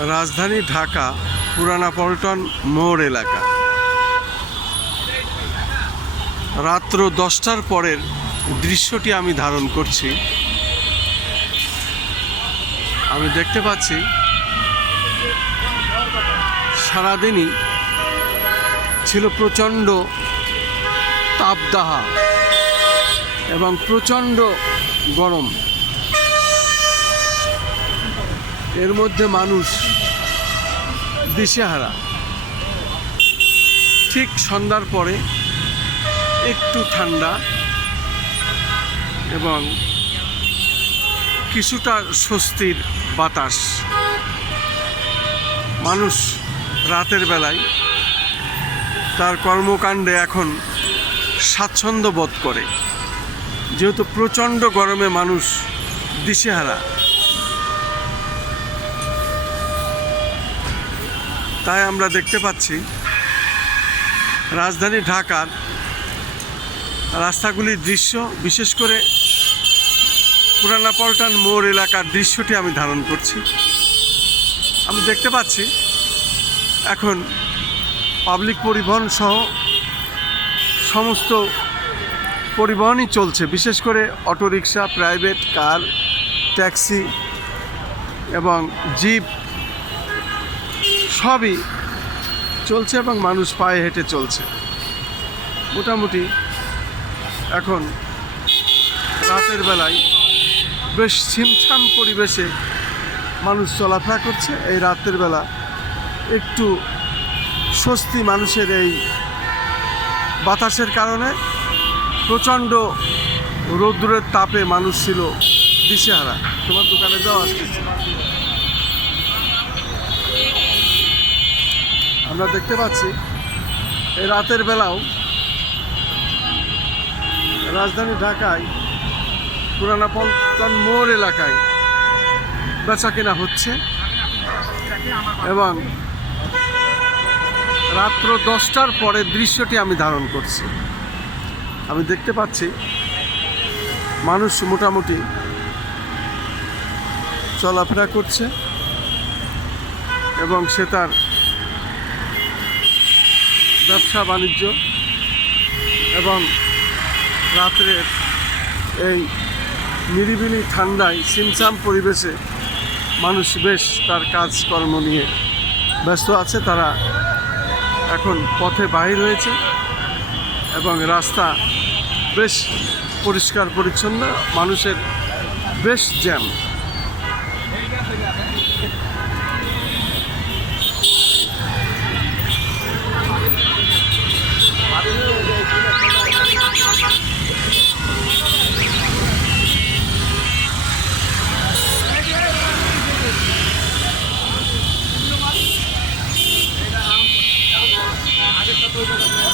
রাজধানী ঢাকা পুরানা পল্টন মোড় এলাকা। রাত্র 10টার পরের দৃশ্যটি আমি ধারণ করছি। আমি দেখতে পাচ্ছি সারাদিনই ছিল প্রচণ্ড তাপদাহা এবং প্রচণ্ড গরম। এর মধ্যে মানুষ দিশেহারা। ঠিক সন্ধ্যার পরে একটু ঠান্ডা এবং কিছুটা স্বস্তির বাতাস। মানুষ রাতের বেলায় তার কর্মকাণ্ডে এখন স্বাচ্ছন্দ্য বোধ করে, যেহেতু প্রচণ্ড গরমে মানুষ দিশেহারা। তাই আমরা দেখতে পাচ্ছি রাজধানী ঢাকার রাস্তাগুলির দৃশ্য, বিশেষ করে পুরানা পল্টন মোড় এলাকার দৃশ্যটি আমি ধারণ করছি। আমি দেখতে পাচ্ছি এখন পাবলিক পরিবহন সহ সমস্ত পরিবহনই চলছে, বিশেষ করে অটোরিকশা, প্রাইভেট কার, ট্যাক্সি এবং জিপ সবই চলছে এবং মানুষ পায়ে হেঁটে চলছে। মোটামুটি এখন রাতের বেলায় বেশ ছিমছাম পরিবেশে মানুষ চলাফেরা করছে। এই রাতের বেলা একটু স্বস্তি মানুষের এই বাতাসের কারণে। প্রচণ্ড রৌদ্রের তাপে মানুষ ছিল দিশেহারা। তোমার দোকানে যাওয়া আসতেছে। আমরা দেখতে পাচ্ছি এই রাতের বেলাও রাজধানী ঢাকায় পুরানা পল্টন মোড় এলাকায় বেচা কেনা হচ্ছে এবং রাত্র 10টার পরের দৃশ্যটি আমি ধারণ করছি। আমি দেখতে পাচ্ছি মানুষ মোটামুটি চলাফেরা করছে এবং সে তার ব্যবসা বাণিজ্য এবং রাত্রের এই নিরিবিলি ঠান্ডায় ছিমছাম পরিবেশে মানুষ বেশ তার কাজকর্ম নিয়ে ব্যস্ত আছে। তারা এখন পথে বাহির হয়েছে এবং রাস্তা বেশ পরিষ্কার পরিচ্ছন্ন, মানুষের বেশ জ্যাম।